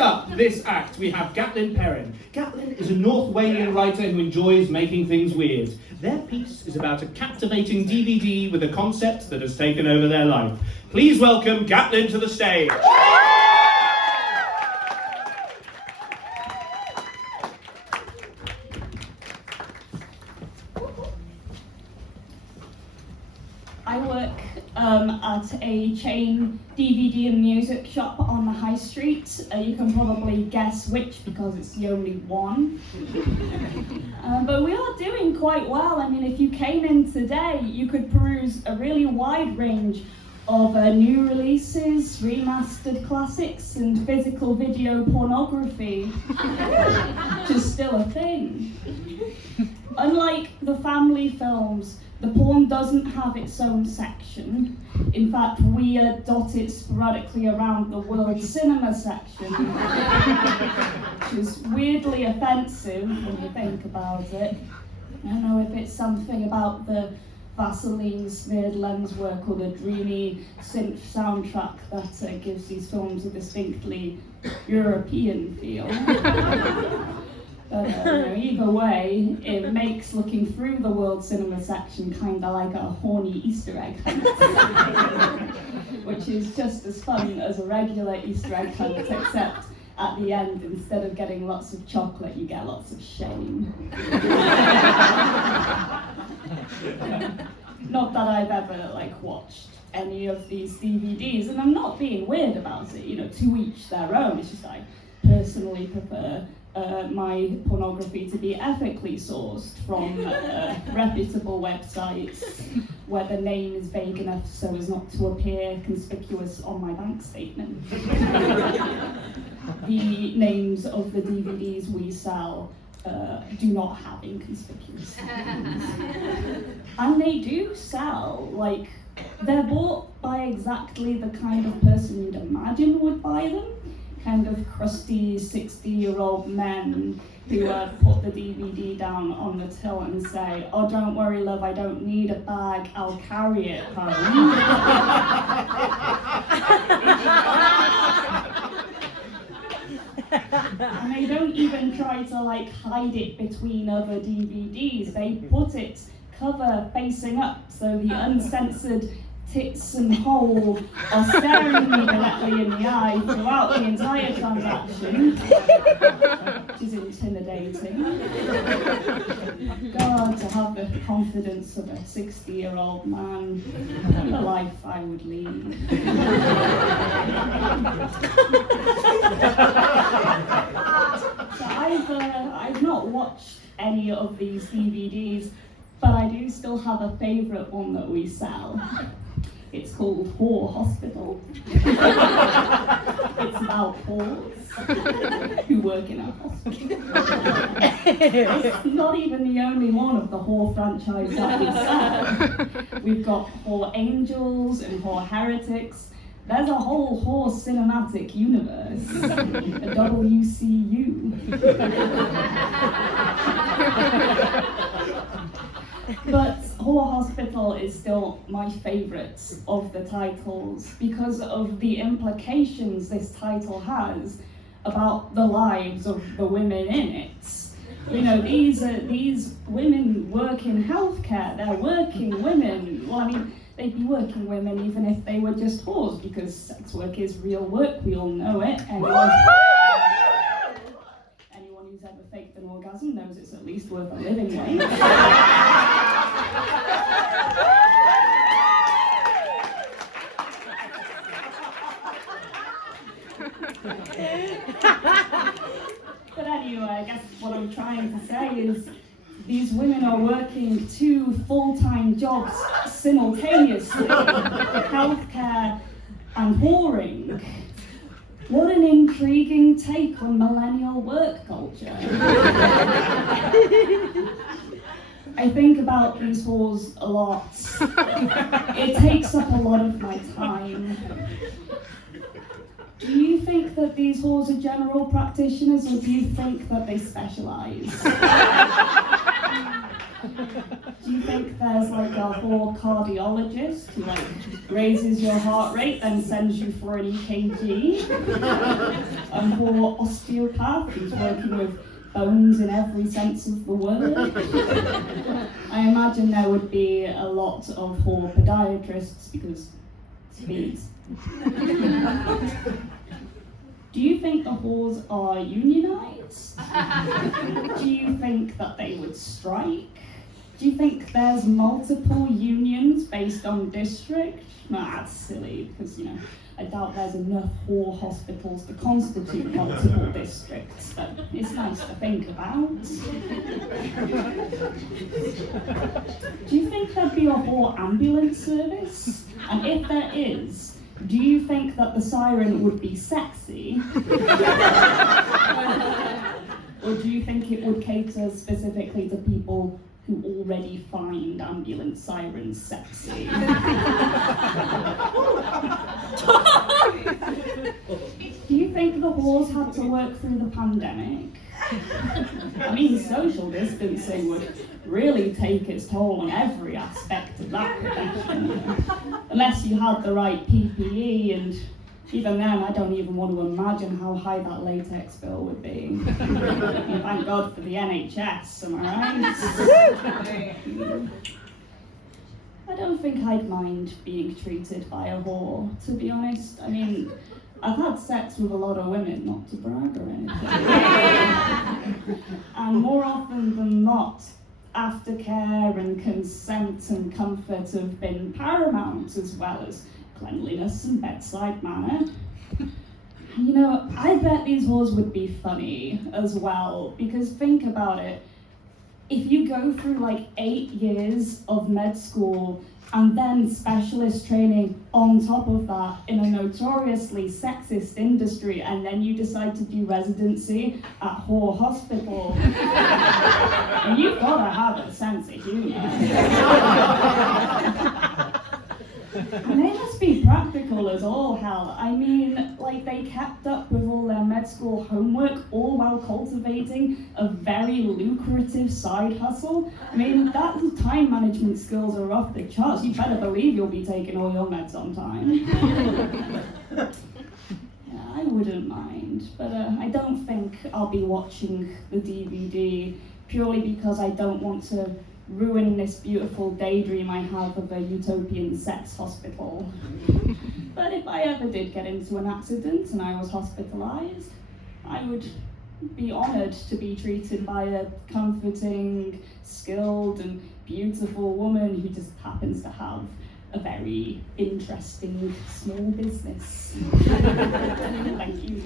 Up this act, we have Gatlin Perrin. Gatlin is a North Walian writer who enjoys making things weird. Their piece is about a captivating DVD with a concept that has taken over their life. Please welcome Gatlin to the stage. I work at a chain DVD and music shop on the high street. You can probably guess which because it's the only one. But we are doing quite well. I mean, if you came in today, you could peruse a really wide range of new releases, remastered classics, and physical video pornography, which is still a thing. Unlike the family films, the porn doesn't have its own section. In fact, we dot it sporadically around the world cinema section, which is weirdly offensive when you think about it. I don't know if it's something about the Vaseline smeared lens work or the dreamy synth soundtrack that gives these films a distinctly European feel. Either way, it makes looking through the world cinema section kind of like a horny Easter egg hunt, which is just as fun as a regular Easter egg hunt, except at the end, instead of getting lots of chocolate, you get lots of shame. Not that I've ever watched any of these DVDs, and I'm not being weird about it, to each their own. It's just I personally prefer my pornography to be ethically sourced from reputable websites where the name is vague enough so as not to appear conspicuous on my bank statement. The names of the DVDs we sell do not have inconspicuous names. And they do sell, they're bought by exactly the kind of person you'd imagine would buy them. Kind of crusty 60-year-old men who put the DVD down on the till and say, "Oh, don't worry, love, I don't need a bag, I'll carry it home." And they don't even try to hide it between other DVDs. They put it cover facing up so the uncensored tits and hole are staring me directly in the eye throughout the entire transaction, which is intimidating. God, to have the confidence of a 60-year-old man, the life I would lead. So I've not watched any of these DVDs, but I do still have a favourite one that we sell. It's called Whore Hospital. It's about whores who work in a hospital. It's not even the only one of the whore franchise that we sell. We've got Whore Angels and Whore Heretics. There's a whole whore cinematic universe, a WCU. But Whore Hospital is still my favourite of the titles because of the implications this title has about the lives of the women in it. These women work in healthcare, they're working women. Well, I mean, they'd be working women even if they were just whores, because sex work is real work, we all know it. Anyone who's ever faked an orgasm knows it's at least worth a living wage. But anyway, I guess what I'm trying to say is these women are working 2 full-time jobs simultaneously, healthcare and whoring. What an intriguing take on millennial work culture. I think about these whores a lot. It takes up a lot of my time. Do you think that these whores are general practitioners, or do you think that they specialise? Do you think there's like a whore cardiologist who like raises your heart rate and sends you for an EKG? A whore osteopath who's working with bones in every sense of the word? I imagine there would be a lot of whore podiatrists because speeds. Do you think the whores are unionized? Do you think that they would strike? Do you think there's multiple unions based on district? No, that's silly, because, I doubt there's enough whore hospitals to constitute multiple districts, but it's nice to think about. Do you think there'd be a whore ambulance service? And if there is, do you think that the siren would be sexy? Or do you think it would cater specifically to people who already find ambulance sirens sexy? Do you think the whores had to work through the pandemic? I mean, social distancing would really take its toll on every aspect of that profession. Unless you had the right PPE, and even then, I don't even want to imagine how high that latex bill would be. Thank God for the NHS, am I right? I don't think I'd mind being treated by a whore, to be honest. I mean, I've had sex with a lot of women, not to brag or anything. And more often than not, aftercare and consent and comfort have been paramount, as well as cleanliness and bedside manner. I bet these whores would be funny as well, because think about it. If you go through like 8 years of med school and then specialist training on top of that in a notoriously sexist industry, and then you decide to do residency at whore hospital, and you've gotta have a sense of humor. And they must be practical as all hell. I mean, like, they kept up with all their med school homework, all while cultivating a very lucrative side hustle. I mean, that time management skills are off the charts. You better believe you'll be taking all your meds on time. Yeah, I wouldn't mind, but I don't think I'll be watching the DVD purely because I don't want to ruin this beautiful daydream I have of a utopian sex hospital. But if I ever did get into an accident and I was hospitalized, I would be honored to be treated by a comforting, skilled and beautiful woman who just happens to have a very interesting small business. Thank you.